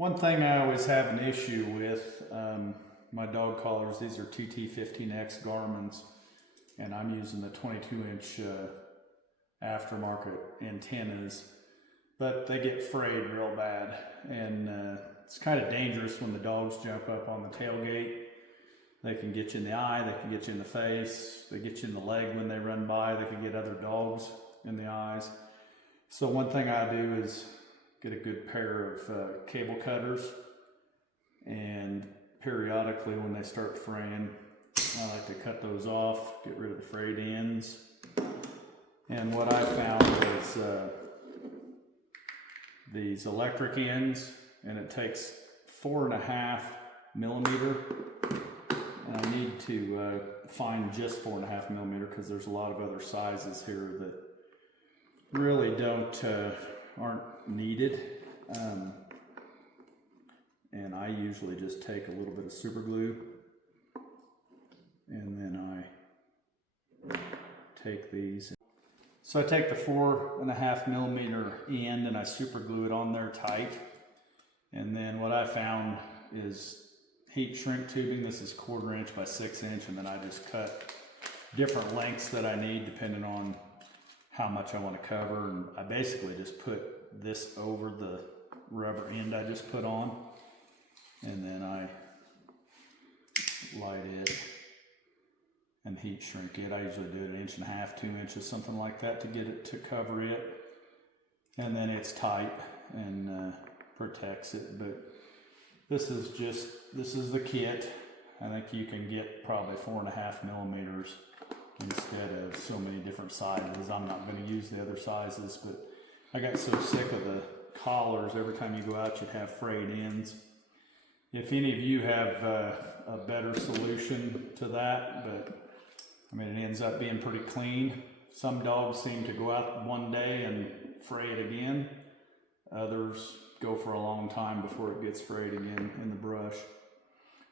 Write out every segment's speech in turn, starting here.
One thing I always have an issue with, my dog collars, these are TT15X Garmin's, and I'm using the 22-inch aftermarket antennas, but they get frayed real bad, and it's kind of dangerous when the dogs jump up on the tailgate. They can get you in the eye, they can get you in the face, they get you in the leg when they run by, they can get other dogs in the eyes. So one thing I do is get a good pair of cable cutters, and periodically when they start fraying, I like to cut those off, get rid of the frayed ends. And what I found is these electric ends, and it takes 4.5 millimeter, and I need to find just 4.5 millimeter because there's a lot of other sizes here that really aren't needed. And I usually just take a little bit of super glue, and then I take these. So I take the 4.5 millimeter end and I super glue it on there tight. And then what I found is heat shrink tubing. This is 1/4 inch by 6 inch, and then I just cut different lengths that I need depending on how much I want to cover. And I basically just put this over the rubber end I just put on, and then I light it and heat shrink it. I usually do it 1.5 inches, 2 inches, something like that, to get it to cover it. And then it's tight and protects it. But this is the kit. I think you can get probably 4.5 millimeters instead of so many different sizes. I'm not going to use the other sizes, but I got so sick of the collars. Every time you go out, you'd have frayed ends. If any of you have a better solution to that, but I mean, it ends up being pretty clean. Some dogs seem to go out one day and fray it again. Others go for a long time before it gets frayed again in the brush.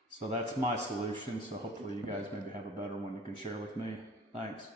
So that's my solution. So hopefully you guys maybe have a better one you can share with me. Thanks.